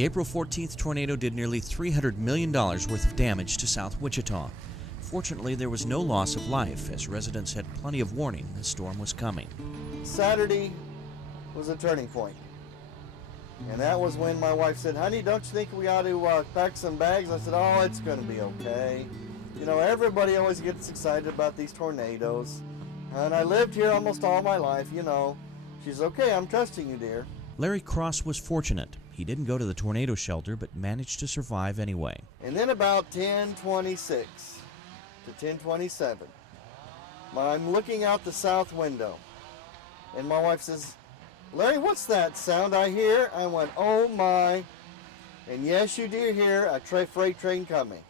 The April 14th tornado did nearly $300 million worth of damage to South Wichita. Fortunately, there was no loss of life, as residents had plenty of warning the storm was coming. Saturday was a turning point. And that was when my wife said, "Honey, don't you think we ought to pack some bags?" I said, "Oh, it's going to be okay." You know, everybody always gets excited about these tornadoes. And I lived here almost all my life, you know. She's okay, I'm trusting you, dear. Larry Cross was fortunate. He didn't go to the tornado shelter, but managed to survive anyway. And then about 10:26 to 10:27, I'm looking out the south window. And my wife says, "Larry, what's that sound I hear?" I went, "Oh my." And yes, you do hear a freight train coming.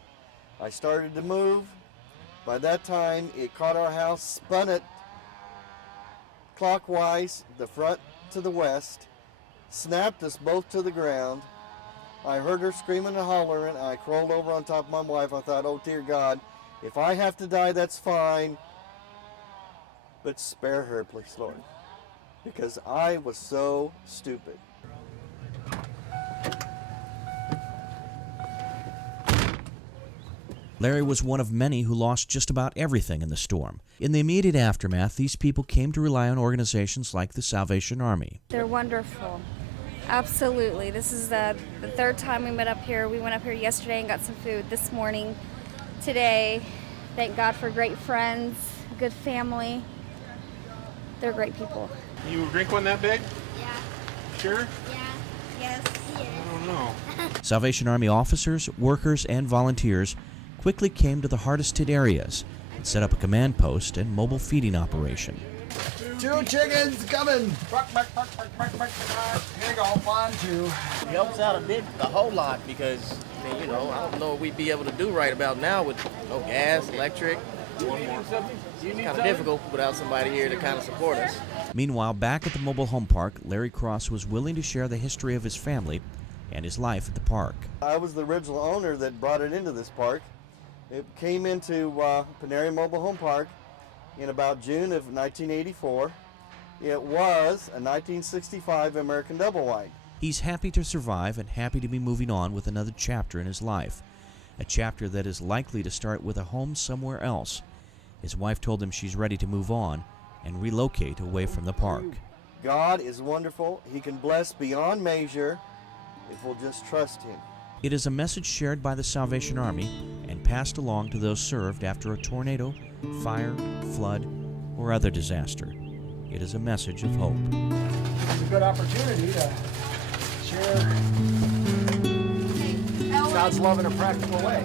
I started to move. By that time, it caught our house, spun it clockwise, the front to the west, snapped us both to the ground. I heard her screaming and hollering. I crawled over on top of my wife. I thought, "Oh dear God, if I have to die, that's fine. But spare her, please, Lord." Because I was so stupid. Larry was one of many who lost just about everything in the storm. In the immediate aftermath, these people came to rely on organizations like the Salvation Army. They're wonderful. Absolutely. This is the third time we met up here. We went up here yesterday and got some food this morning. Today, thank God for great friends, good family. They're great people. You drink one that big? Yeah. Sure? Yeah. Yes. Yes. I don't know. Salvation Army officers, workers, and volunteers quickly came to the hardest hit areas and set up a command post and mobile feeding operation. 2 chickens coming! Here you go, 1, 2. It helps out a whole lot, because, I mean, you know, I don't know what we'd be able to do right about now with no gas, electric. One more. It's kind of difficult without somebody here to kind of support us. Meanwhile, back at the mobile home park, Larry Cross was willing to share the history of his family and his life at the park. I was the original owner that brought it into this park. It came into Paneri Mobile Home Park in about June of 1984. It was a 1965 American Double Wide. He's happy to survive and happy to be moving on with another chapter in his life, a chapter that is likely to start with a home somewhere else. His wife told him she's ready to move on and relocate away from the park. God is wonderful. He can bless beyond measure if we'll just trust Him. It is a message shared by the Salvation Army and passed along to those served after a tornado, fire, flood, or other disaster. It is a message of hope. It's a good opportunity to share God's love in a practical way.